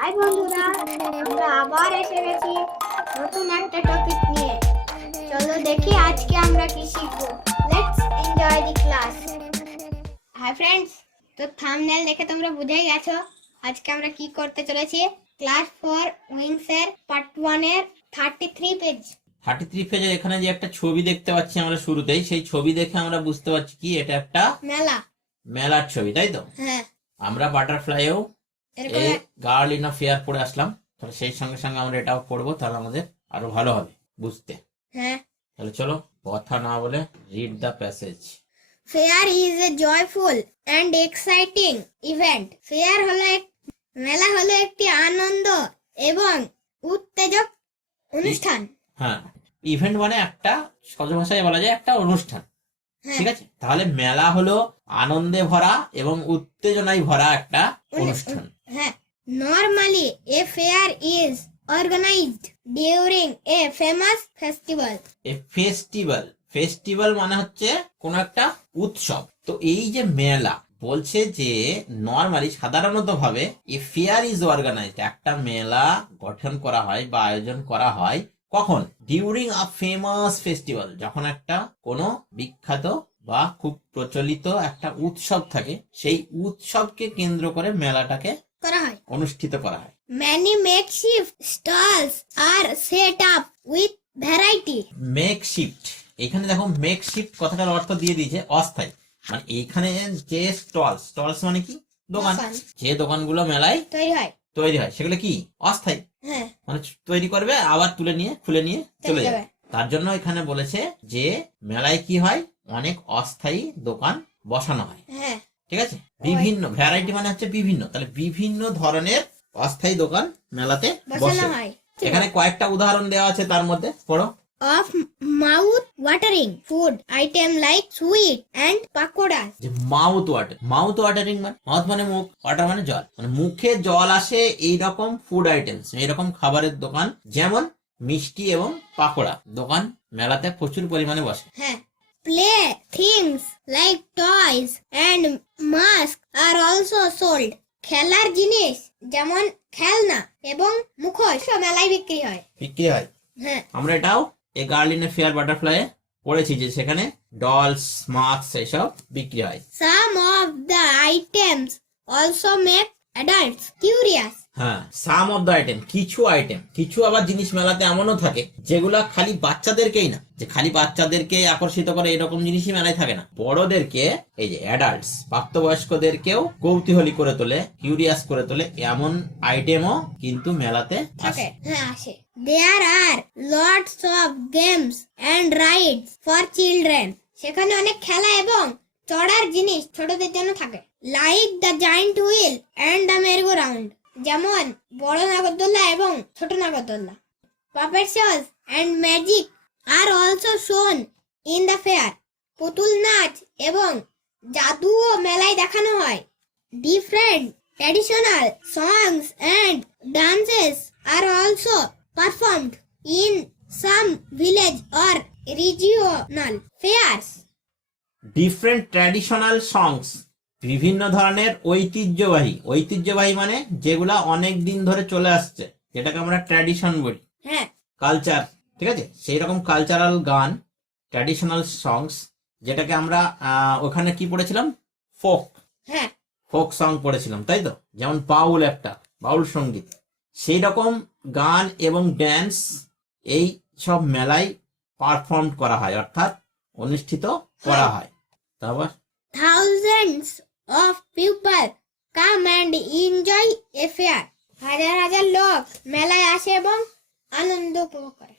High বন্ধুরা, আমরা আবার এসে গেছি নতুন একটা টপিক নিয়ে। চলো দেখি আজকে আমরা কি শিখবো। Let's enjoy the class. Hi friends, তো থাম্বনেল দেখে তোমরা বুঝেই গেছো আজকে আমরা কি করতে চলেছি। ক্লাস 4 উইংস এর পার্ট 1 এর 33 পেজ। 33 পেজের এখানে যে একটা ছবি দেখতে পাচ্ছি আমরা শুরুতেই, সেই ছবি দেখে আমরা বুঝতে পারছি কি এটা একটা মেলার ছবি, তাই তো? হ্যাঁ, আমরা বাটারফ্লাইও এরকম গার্ল ইন আ ফেয়ার পড়ে আসলাম, তাহলে সেই সঙ্গে সঙ্গে আমরা এটাও পড়বো, তাহলে আমাদের আরো ভালো হবে বুঝতে। হ্যাঁ, তাহলে চলো কথা না বলে read the passage. Fair is a joyful and exciting event. Fair হলো মেলা হলো একটি আনন্দ এবং উত্তেজক অনুষ্ঠান। হ্যাঁ, ইভেন্ট মানে একটা, সহজ ভাষায় বলা যায় একটা অনুষ্ঠান। হ্যাঁ, ঠিক আছে, তাহলে মেলা হলো আনন্দে ভরা এবং উত্তেজনায় ভরা একটা অনুষ্ঠান। হ্যাঁ, normally a fair is organized during a famous festival. A festival, festival মানে হচ্ছে কোন একটা উৎসব। তো এই যে মেলা বলছে যে নরমালি সাধারণত ভাবে এ ফেয়ার ইজ অর্গানাইজড, একটা মেলা গঠন করা হয় বা আয়োজন করা হয় কখন? ডিউরিং আ ফেমাস ফেস্টিভ্যাল, যখন একটা কোনো বিখ্যাত বা খুব প্রচলিত একটা উৎসব থাকে, সেই উৎসবকে কেন্দ্র করে মেলাটাকে করা হয়, অনুষ্ঠিত করা হয়। Many makeshift stalls are set up with variety. Makeshift, এখানে দেখো মেকশিফট কথাটার অর্থ দিয়ে দিয়েছে অস্থায়ী। মানে এইখানে যে স্টলস মানে কি? দোকান। যে দোকানগুলো মেলায় তৈরি হয় সেগুলো কি অস্থায়ী, মানে তৈরি করবে আবার তুলে নিয়ে খুলে নিয়ে চলে যাবে। তার জন্য এখানে বলেছে যে মেলায় কি হয়, অনেক অস্থায়ী দোকান বসানো হয়। ঠিক আছে, বিভিন্ন ভ্যারাইটি মানে হচ্ছে বিভিন্ন, তাহলে বিভিন্ন ধরনের অস্থায়ী দোকান মেলাতে বসে। এখানে কয়েকটা উদাহরণ দেওয়া আছে, তার মধ্যে পড়ো। Of mouth watering food item like sweet and pakoras. যে মাউথ ওয়াটারিং মানে, মাউথ মানে মুখ, ওয়াটার মানে জল, মানে মুখে জল আসে এইরকম ফুড আইটেমস, এইরকম খাবারের দোকান যেমন মিষ্টি এবং পাকোড়া দোকান মেলাতে প্রচুর পরিমাণে বসে। Play things like toys and masks are also sold. খেলার জিনিস যেমন খেলনা এবং মুখোশ মেলায় বিক্রি হয়। আমরা এটাও এই girl in a fair butterfly পড়েছি যে সেখানে ডলস, মাস্ক এসব বিক্রি হয়। Some of the items also make adults curious. হ্যাঁ, সাম অফ দ্য আইটেম, কিছু আবার জিনিস মেলাতে এমনও থাকে যেগুলা খালি বাচ্চাদেরকেই না, যে খালি বাচ্চাদেরকে আকর্ষিত করে এরকম জিনিসই মেলায় থাকে না, বড়দেরকে এই যে অ্যাডাল্টস প্রাপ্তবয়স্কদেরকেও কৌতূহলী করে তোলে, কিউরিয়াস করে তোলে, এমন আইটেমও কিন্তু মেলাতে আসে। There are lots of games and rides for children. সেখানে অনেক খেলা এবং চড়ার জিনিস ছোটদের জন্য থাকে। Like the giant wheel and the merry-go-round. যেমন বড় নাগরদোল্লা এবং ছোট নাগরদোল্লা। Puppet shows and magic are also shown in the fair. পুতুল নাচ এবং জাদুও মেলায় দেখানো হয়। Different traditional songs and dances are also performed in some village or regional fairs. Different traditional songs, বিভিন্ন ধরনের ঐতিহ্যবাহী মানে যেগুলা অনেক দিন ধরে চলে আসছে, যেটাকে আমরা ট্র্যাডিশন বলি, কালচার। ঠিক আছে, সেই রকম কালচারাল গান, ট্র্যাডিশনাল সংস, যেটাকে আমরা ওখানে কি পড়েছিলাম, ফোক সং পড়েছিলাম, তাই তো? যেমন বাউল সঙ্গীত, সেই রকম গান এবং ড্যান্স এই সব মেলায় পারফর্ম করা হয়, অর্থাৎ অনুষ্ঠিত করা হয়। তারপর Thousands of people come and enjoy a fair. হাজার লোক মেলায় আসে এবং আনন্দ উপভোগ করে।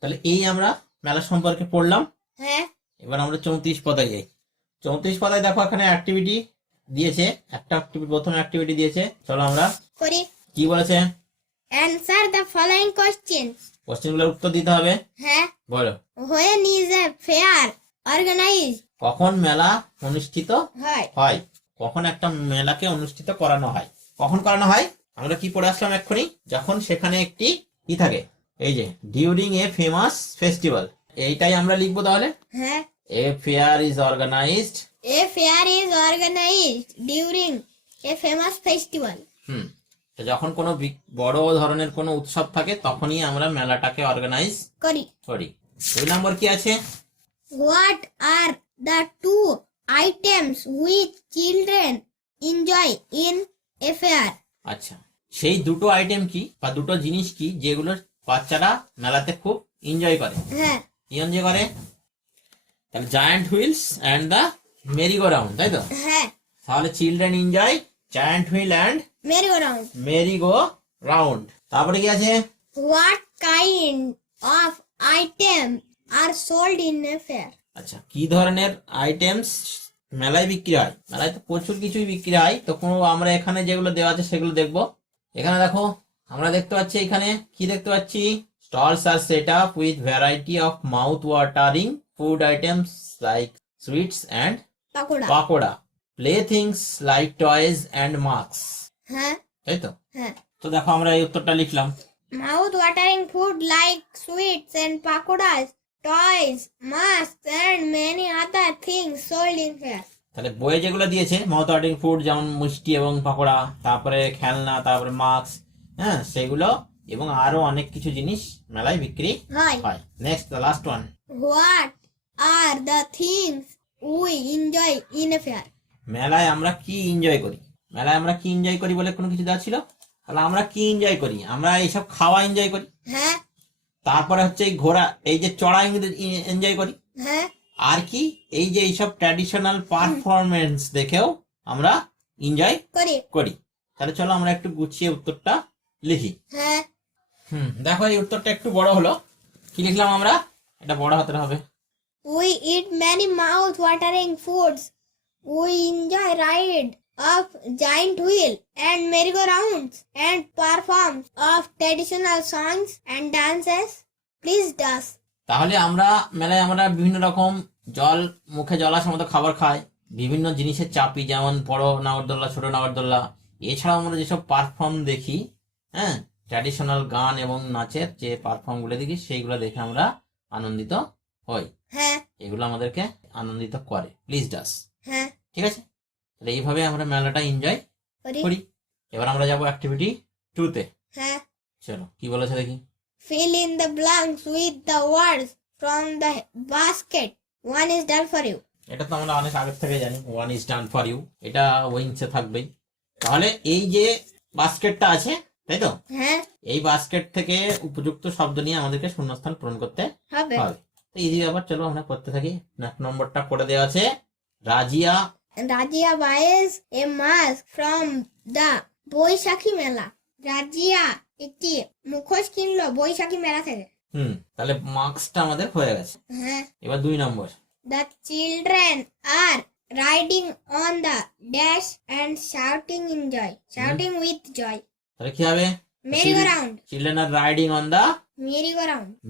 তাহলে এই আমরা মেলা সম্পর্কে পড়লাম। এবার আমরা 34 পাতায় যাই। 34 পাতায় দেখো এখানে অ্যাক্টিভিটি দিয়েছে, প্রথম অ্যাক্টিভিটি দিয়েছে, চলো আমরা করি। কি বলেছে? Answer the following questions. কোশ্চেনগুলোর উত্তর দিতে হবে। বলো। When is a fair organized? কখন মেলা অনুষ্ঠিত হয়? কখন একটা মেলাকে অনুষ্ঠিত করানো হয়? কখন করানো হয়? আমরা কি পড়ে আসলাম এক্ষুনি, যখন সেখানে একটি কি থাকে, এই যে ডিউরিং এ ফেমাস ফেস্টিভ্যাল, এইটাই আমরা লিখবো তাহলে। A fair is organized during a famous festival. তো যখন কোনো বড় ধরনের কোনো উৎসব থাকে তখনই আমরা মেলাটাকে অর্গানাইজ করি। 2 নম্বর কি আছে? What are the two items which children enjoy in a fair? আচ্ছা, সেই দুটো আইটেম কি বা দুটো জিনিস কি যেগুলো বাচ্চারা মেলাতে খুব এনজয় করে? হ্যাঁ। কি এনজয় করে? তাহলে giant wheels and the merry go round, তাই তো? হ্যাঁ। তাহলে children enjoy giant wheel and merry go round. Merry go round. তারপরে কি আছে? What kind of items are sold in a fair? আচ্ছা, কি ধরনের আইটেমস মেলায় বিক্রি হয়? মেলায় তো প্রচুর কিছুই বিক্রি হয়, তো কোনো আমরা এখানে যেগুলো দেওয়া আছে সেগুলো দেখবো। এখানে দেখো আমরা দেখতে পাচ্ছি, এখানে কি দেখতে পাচ্ছি? Stalls are set up with variety of mouth watering food items like sweets and pakora, play things like toys and mask. হ্যাঁ, তাই তো? হ্যাঁ। তো দেখো আমরা এই উত্তরটা লিখলাম। Mouth watering food like sweets and pakoras, toys, masks and many other things sold in fair. তাহলে বইয়ে যেগুলো দিয়েছে মাউথ ওয়াটারিং ফুড, যেমন মিষ্টি এবং পাকোড়া, তারপরে খেলনা, তারপরে মাস্ক, হ্যাঁ সেগুলো এবং আরো অনেক কিছু জিনিস মেলায় বিক্রি হয়। Next the last one. What are the things we enjoy in a fair? মেলায় আমরা কি এনজয় করি? মেলায় আমরা কি এনজয় করি বলে কোনো কিছু দেওয়া ছিল? তাহলে আমরা কি এনজয় করি? আমরা এইসব খাওয়া এনজয় করি। হ্যাঁ। তারপরে হচ্ছে এই ঘোড়া, এই যে চড়া এনজয় করি। হ্যাঁ। আর কি? এই যে এইসব ট্র্যাডিশনাল পারফরমেন্স দেখেও আমরা এনজয় করি। তাহলে চলো আমরা একটু গুছিয়ে উত্তরটা লিখি। হ্যাঁ। দেখো এই উত্তরটা একটু বড় হলো। কি লিখলাম আমরা? এটা বড় হাতের হবে। We eat many mouth-watering foods. We enjoy ride of giant wheel and merry-go-rounds and perform of traditional songs and dances. Please does. তাহলে আমরা মেলায় আমরা বিভিন্ন রকম জল মুখে জল আসার মতো খাবার খাই, বিভিন্ন জিনিসের চাপি, যেমন বড় নাগরদোল্লা, ছোট নাগরদোল্লা। এছাড়াও আমরা যেসব পারফর্ম দেখি, হ্যাঁ ট্র্যাডিশনাল গান এবং নাচের যে পারফর্ম গুলো দেখি, সেইগুলো দেখে আমরা আনন্দিত হই। হ্যাঁ। এগুলো আমাদেরকে আনন্দিত করে। প্লিজ ডাস। হ্যাঁ। ঠিক আছে, তাহলে এইভাবে আমরা মেলাটা এনজয় করি। এবার আমরা যাবো অ্যাক্টিভিটি 2 তে। হ্যাঁ। চলো কি বলেছে দেখি। Fill in the blanks with the words from the basket. One is done for you. এটা তো আমরা অনেক আগের থেকে জানি, one is done for you, এটা উইংসে থাকবেই। তাহলে এই যে বাস্কেটটা আছে, তাই তো? হ্যাঁ। এই বাস্কেট থেকে উপযুক্ত শব্দ নিয়ে আমাদেরকে শূন্যস্থান পূরণ করতে হবে। তো ইজি ব্যাপার, চলো আমরা করতে থাকি। এক নম্বরটা করে দেওয়া আছে, Razia buys a mask from the বৈশাখী মেলা। রাজিয়া একটি মুখোশ কিনলো বৈশাখী মেলা থেকে। তাহলে মার্কসটা আমাদের হয়ে গেছে। হ্যাঁ। এবার 2 নম্বর। The children are riding on the dash and shouting with joy. তাহলে কি হবে? merry-go-round. Children are riding on the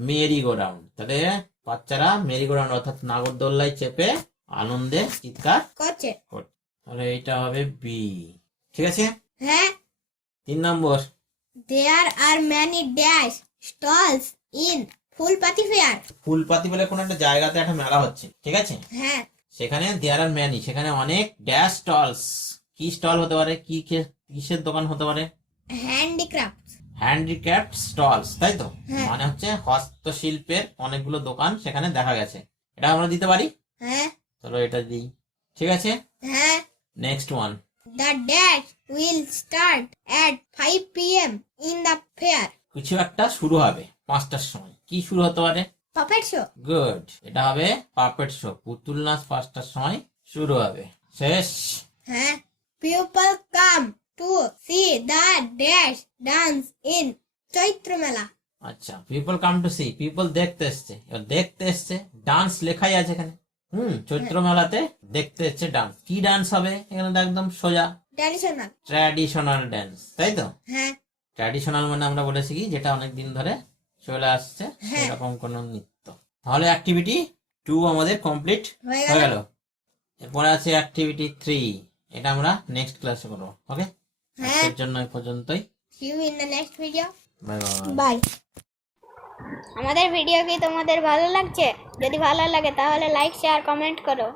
merry-go-round. তাহলে বাচ্চারা merry-go-round অর্থাৎ নাগরদোল্লায় চেপে আনন্দে চিৎকার করছে। তাহলে এটা হবে বি। ঠিক আছে? হ্যাঁ। 3 নম্বর। There are many dash stalls in Phulpati fair. Phulpati বলে কোন একটা জায়গাতে একটা মেলা হচ্ছে, ঠিক আছে? হ্যাঁ। সেখানে দেয়ার আর ম্যানি, সেখানে অনেক ড্যাশ স্টলস। কি স্টল হতে পারে? কিসের দোকান হতে পারে? হ্যান্ডিক্রাফট স্টলস, তাই তো? মানে হচ্ছে হস্তশিল্পের অনেকগুলো দোকান সেখানে দেখা গেছে। এটা আমরা দিতে পারি। হ্যাঁ। চলো এটা দিই। ঠিক আছে? হ্যাঁ। Next one. The dash will start at 5 p.m. in the fair. কিছু একটা শুরু হবে 5টার সময়। কি শুরু হতে পারে? Puppet show. গুড, এটা হবে পাপেট শো। পুতুল নাচ 5টার সময় শুরু হবে। শেষ। হ্যাঁ। People come to see the dash dance in Chaitra Mela. আচ্ছা, people come to see, people দেখতে এসছে। এবার দেখতে এসছে, ডান্স লেখাই আছে এখানে। চৈত্র মেলাতে দেখতে এসছে ডান্স। কি ডান্স হবে? এখানে তো একদম সোজা ট্র্যাডিশনাল ডান্স, তাই তো? হ্যাঁ। ট্র্যাডিশনাল মানে আমরা বলেছি কি, যেটা অনেক দিন ধরে চলে আসছে এরকম কোন নৃত্য। তাহলে অ্যাক্টিভিটি 2 আমাদের কমপ্লিট হয়ে গেল। এরপরে আছে অ্যাক্টিভিটি 3, এটা আমরা নেক্সট ক্লাসে করবো। ওকে, আজকের জন্য এই পর্যন্তই। See you in the next video. Bye bye. আমাদের ভিডিও কি তোমাদের ভালো লাগছে? যদি ভালো লাগে তাহলে লাইক শেয়ার কমেন্ট করো।